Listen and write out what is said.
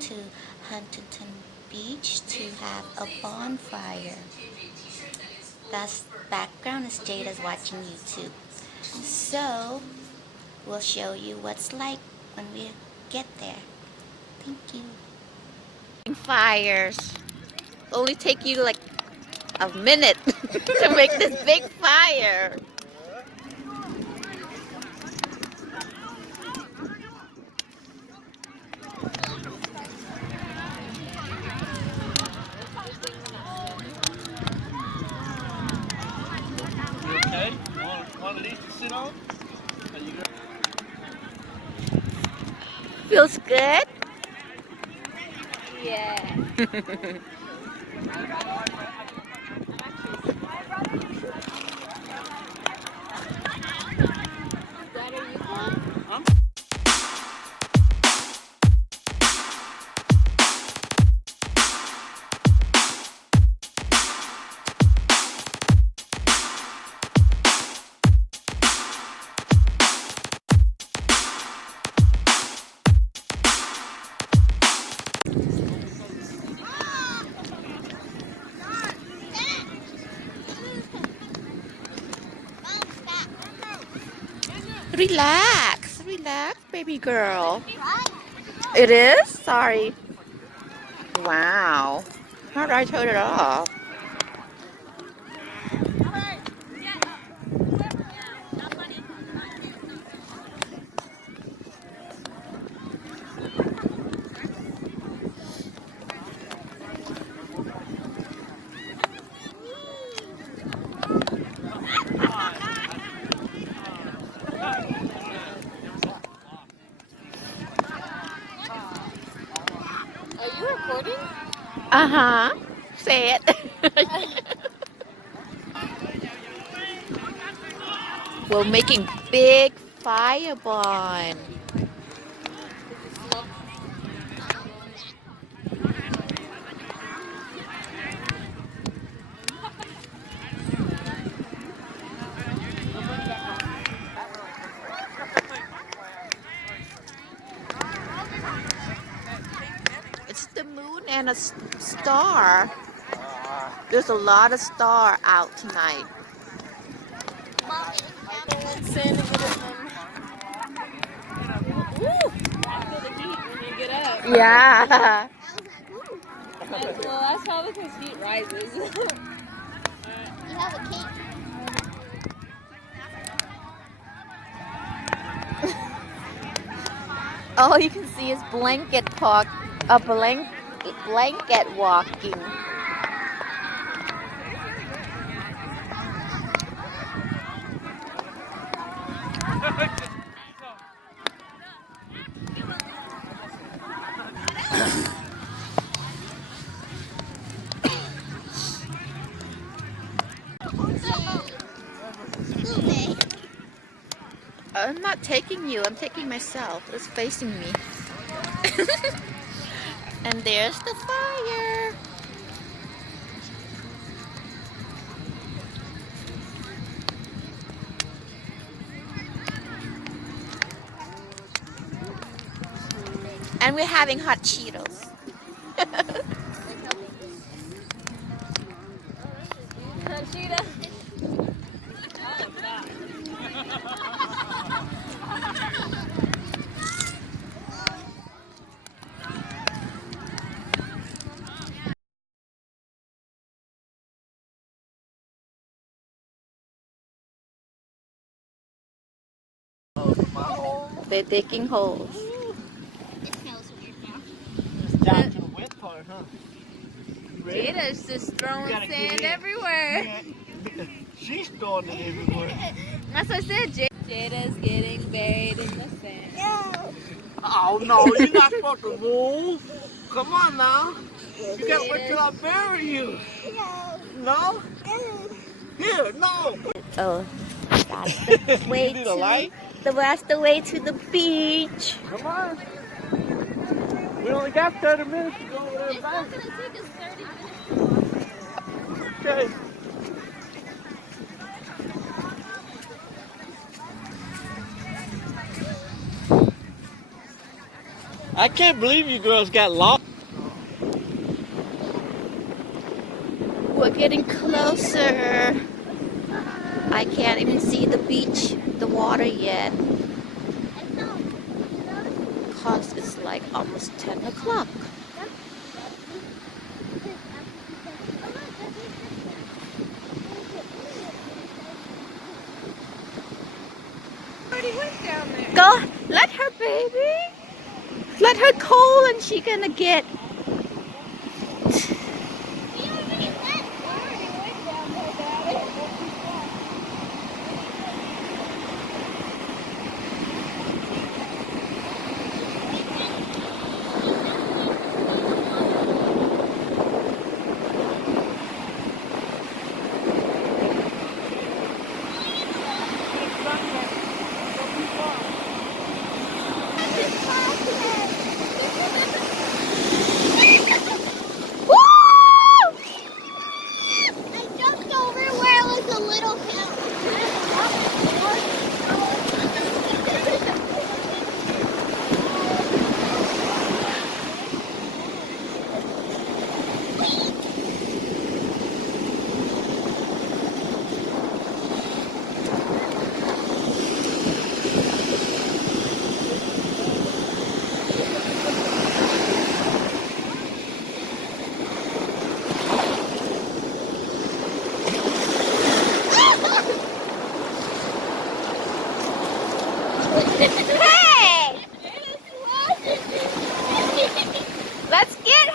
to Huntington Beach to have a bonfire. That's background is Jada's watching YouTube. So we'll show you what's like when we get there. Thank you. Fires. Only take you like a minute to make this big fire. You okay? Want of these to sit on? Are you good? Feels good? Yeah. Huh? Relax, relax, baby girl. It is? Sorry. Wow. How did I turn it off? Are you recording? Uh-huh. Say it. We're making big fireball. It's the moon and a star. There's a lot of star out tonight. I feel the heat when you get up. Yeah. Well, that's probably because heat rises. You have a cake. All you can see is blanket blanket walking. I'm not taking you, I'm taking myself. It's facing me. And there's the fire. And we're having hot Cheetos. Conchita. They're digging holes. It smells weird now. It's down to the wet part, huh? Ready? Jada's just throwing You gotta get sand in. everywhere. Yeah. She's throwing it everywhere. That's what I said. Jada's getting buried in the sand. No. Oh no, you're not supposed to move. Come on now. You gotta wait till I bury you. No? Here, no. Oh, that's the way You need a light? that's the way to the beach. Come on. We only got 30 minutes to go over there and back. It's gonna take us 30 minutes. Okay. I can't believe you girls got lost. We're getting closer. I can't even see the beach, the water yet. Cause it's like almost 10 o'clock. Already went down there. Go, let her, baby. Let her cold and she gonna get. I jumped over where it was a little hill. Hey! Let's get